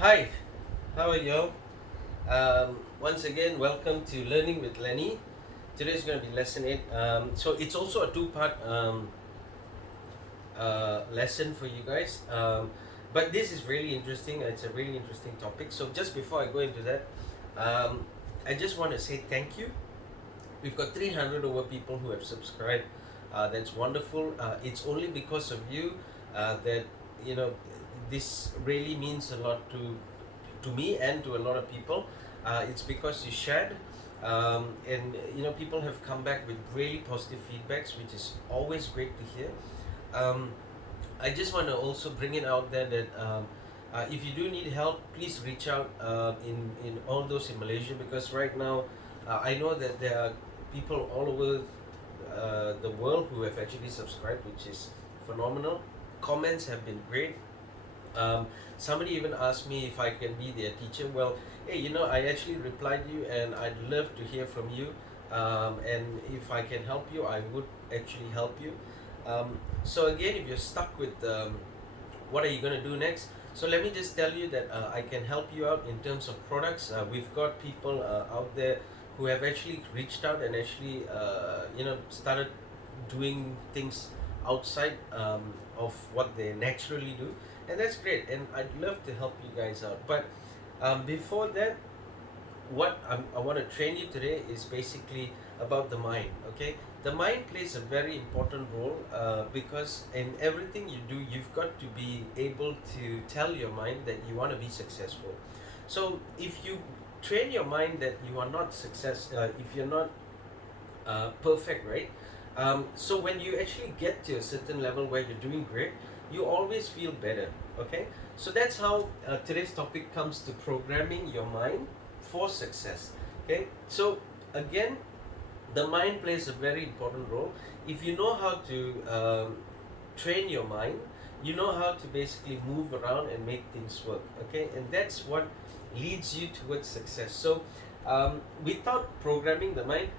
Hi, how are you? Once again, welcome to Learning with Lenny. Today is going to be lesson 8. So it's also a two-part lesson for you guys. But this is really interesting. It's a really interesting topic. So just before I go into that, um, I just want to say thank you. We've got 300 over people who have subscribed. That's wonderful. It's only because of you that you know this really means a lot to me and to a lot of people. It's because you shared, and people have come back with really positive feedbacks, which is always great to hear. Um, I just want to also bring it out there that if you do need help, please reach out in all those in Malaysia, because right now I know that there are people all over the world who have actually subscribed, which is phenomenal. Comments have been great. um, Somebody even asked me if I can be their teacher. Well, hey, I actually replied you, and I'd love to hear from you. And if I can help you, I would actually help you. So again, if you're stuck with what are you going to do next, so let me just tell you that I can help you out in terms of products. We've got people out there who have actually reached out and actually started doing things outside of what they naturally do, and that's great, and I'd love to help you guys out. But before that, I want to train you today is basically about the mind. Okay, the mind plays a very important role, because in everything you do, you've got to be able to tell your mind that you want to be successful. So if you train your mind that you are not if you're not perfect, right? So when you actually get to a certain level where you're doing great, you always feel better. Okay, so that's how today's topic comes to programming your mind for success. Okay, so again, the mind plays a very important role. If you know how to train your mind, you know how to basically move around and make things work. Okay, and that's what leads you towards success. So without programming the mind,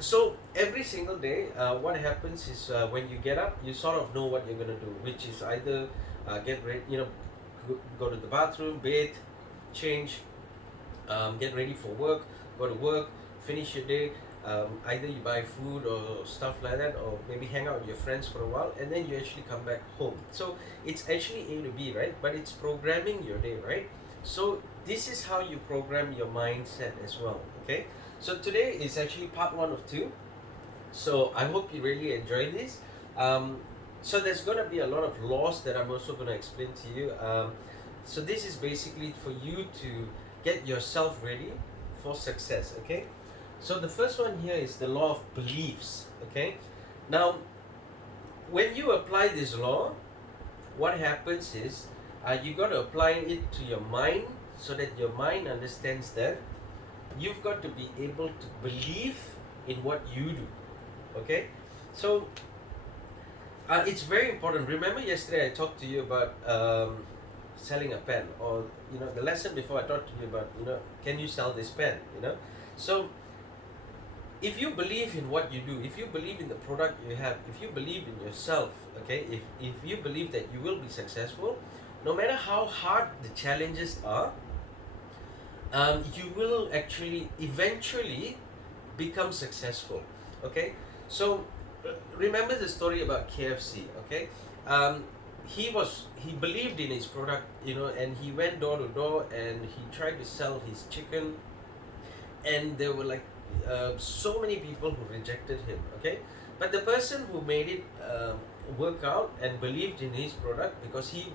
so every single day, what happens is when you get up, you sort of know what you're gonna do, which is either get ready, go to the bathroom, bathe, change, get ready for work, go to work, finish your day. Either you buy food or stuff like that, or maybe hang out with your friends for a while, and then you actually come back home. So it's actually A to B, right? But it's programming your day, right? So this is how you program your mindset as well. Okay. So today is actually part one of two. So I hope you really enjoy this. So there's gonna be a lot of laws that I'm also gonna explain to you. So this is basically for you to get yourself ready for success. Okay. So the first one here is the law of beliefs. Okay. Now, when you apply this law, what happens is you got to apply it to your mind, so that your mind understands that you've got to be able to believe in what you do. Okay, so it's very important. Remember yesterday I talked to you about selling a pen, or the lesson before I talked to you about can you sell this pen. So if you believe in what you do, if you believe in the product you have, if you believe in yourself, okay, if you believe that you will be successful, no matter how hard the challenges are, you will actually eventually become successful. Okay, so remember the story about KFC. Okay, um, he believed in his product, and he went door to door and he tried to sell his chicken, and there were like so many people who rejected him. Okay, but the person who made it work out and believed in his product, because he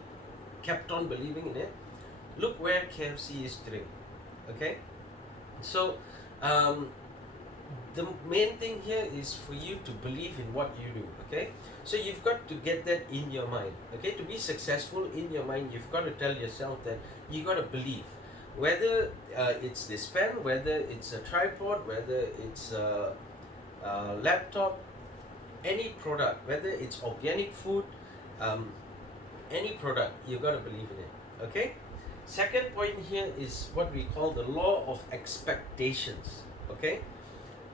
kept on believing in it, look where KFC is today. Okay, so um, the main thing here is for you to believe in what you do. Okay, so you've got to get that in your mind. Okay, to be successful in your mind, you've got to tell yourself that you got to believe, whether it's this pen, whether it's a tripod, whether it's a laptop, any product, whether it's organic food, um, any product, you got to believe in it. Okay, second point here is what we call the law of expectations. Okay,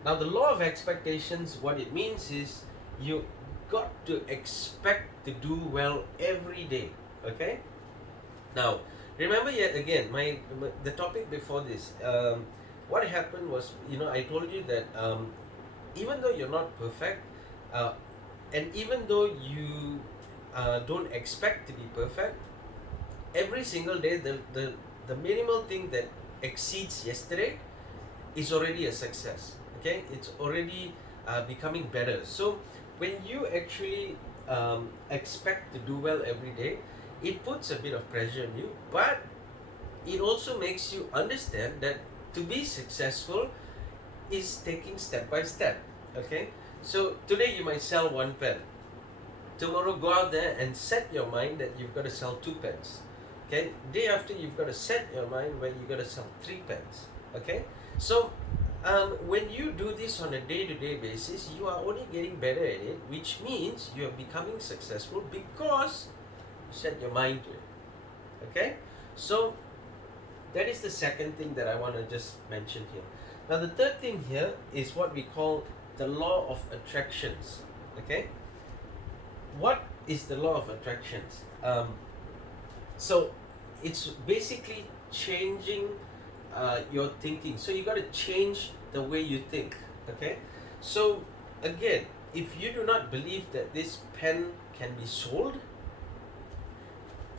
now the law of expectations, what it means is you got to expect to do well every day. Okay, now Remember yet again, the topic before this. What happened was, I told you that even though you're not perfect, uh, and even though you don't expect to be perfect, every single day the minimal thing that exceeds yesterday is already a success. Okay, it's already becoming better. So when you actually expect to do well every day, it puts a bit of pressure on you, but it also makes you understand that to be successful is taking step by step. Okay, so today you might sell one pen. Tomorrow go out there and set your mind that you've got to sell two pens. Okay, day after you've got to set your mind where you've got to sell three pens. Okay, so when you do this on a day-to-day basis, you are only getting better at it, which means you are becoming successful because you set your mind to it. Okay, so that is the second thing that I want to just mention here. Now the third thing here is what we call the law of attractions. Okay, what is the law of attractions? So it's basically changing your thinking. So you got to change the way you think. Okay, so again, if you do not believe that this pen can be sold,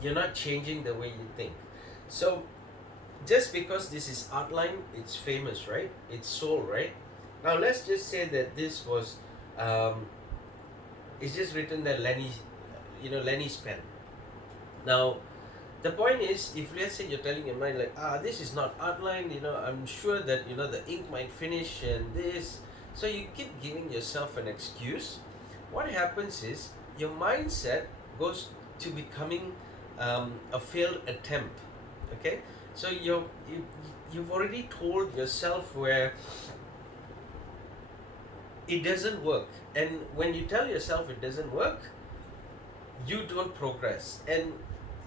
you're not changing the way you think. So just because this is Artline, it's famous, right? It's sold, right? Now let's just say that this was it's just written there Lenny's pen. Now the point is, if let's say you're telling your mind like, this is not Artline, I'm sure that the ink might finish and this, so you keep giving yourself an excuse. What happens is your mindset goes to becoming a failed attempt. Okay, so you've already told yourself where it doesn't work, and when you tell yourself it doesn't work, you don't progress. And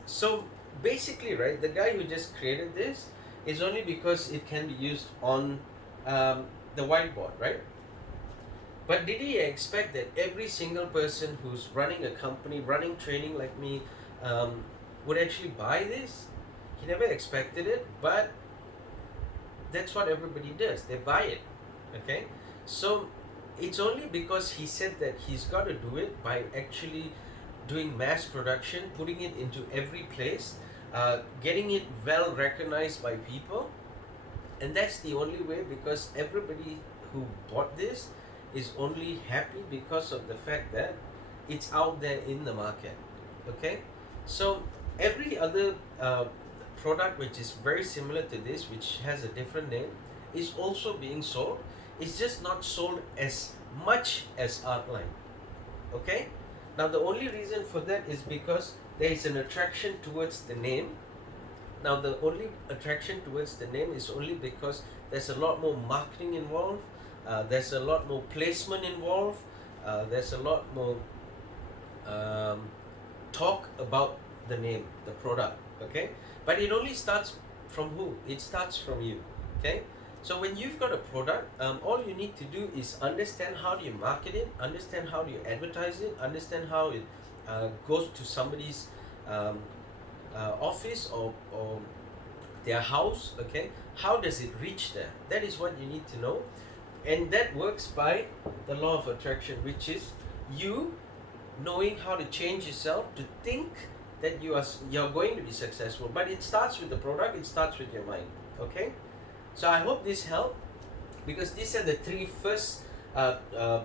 so basically, right, the guy who just created this is only because it can be used on the whiteboard, right? But did he expect that every single person who's running a company, running training like me, would actually buy this? He never expected it, but that's what everybody does. They buy it. Okay, so it's only because he said that he's got to do it by actually doing mass production, putting it into every place, getting it well recognized by people, and that's the only way, because everybody who bought this is only happy because of the fact that it's out there in the market. Okay, so every other product which is very similar to this, which has a different name, is also being sold. It's just not sold as much as Artline. Okay, now the only reason for that is because there is an attraction towards the name. Now the only attraction towards the name is only because there's a lot more marketing involved, there's a lot more placement involved, there's a lot more talk about the name, the product. Okay, but it only starts from who? It starts from you. Okay, so when you've got a product, all you need to do is understand how do you market it, understand how do you advertise it, understand how it goes to somebody's office or their house. Okay, how does it reach there? That is what you need to know, and that works by the law of attraction, which is you knowing how to change yourself to think that you're going to be successful. But it starts with the product, it starts with your mind. Okay, so I hope this helped, because these are the three first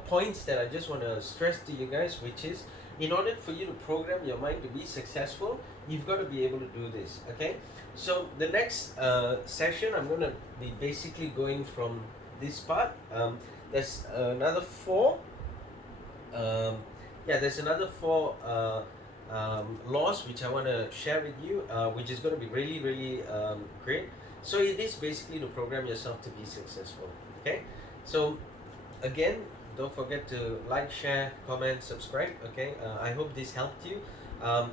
points that I just want to stress to you guys, which is, in order for you to program your mind to be successful, you've got to be able to do this. Okay, so the next session, I'm going to be basically going from this part. There's another four. There's another four laws which I want to share with you, which is going to be really, really great. So it is basically to program yourself to be successful. Okay, so again, don't forget to like, share, comment, subscribe. Okay, I hope this helped you.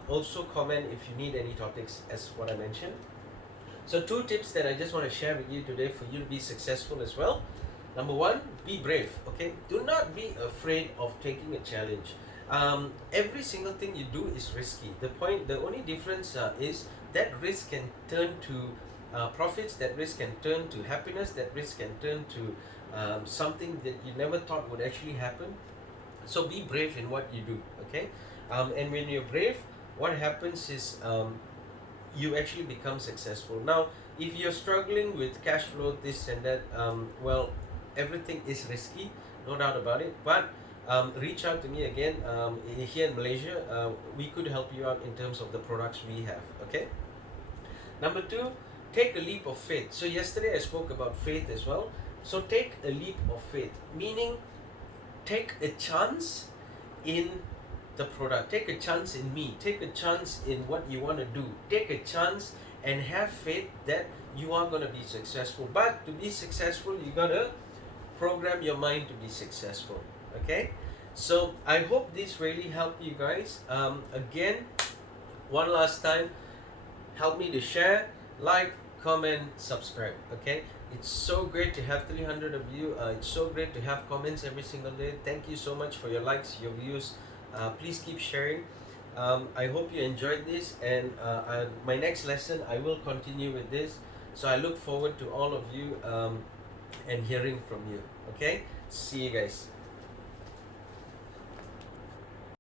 Also comment if you need any topics as what I mentioned. So 2 tips that I just want to share with you today for you to be successful as well. Number 1, be brave. Okay, do not be afraid of taking a challenge. every single thing you do is risky. The only difference is that risk can turn to profits, that risk can turn to happiness, that risk can turn to something that you never thought would actually happen. So be brave in what you do, okay? And when you're brave, what happens is you actually become successful. Now, if you're struggling with cash flow, this and that, well, everything is risky, no doubt about it. But reach out to me again. Here in Malaysia, we could help you out in terms of the products we have. Okay. Number two, take a leap of faith. So yesterday I spoke about faith as well. So take a leap of faith, meaning take a chance in the product, take a chance in me, take a chance in what you want to do, take a chance and have faith that you are going to be successful. But to be successful, you got to program your mind to be successful. Okay, so I hope this really helped you guys. Again, one last time, help me to share, like, comment, subscribe. Okay, it's so great to have 300 of you. It's so great to have comments every single day. Thank you so much for your likes, your views. Please keep sharing. I hope you enjoyed this, and my next lesson I will continue with this. So I look forward to all of you and hearing from you. Okay, see you guys.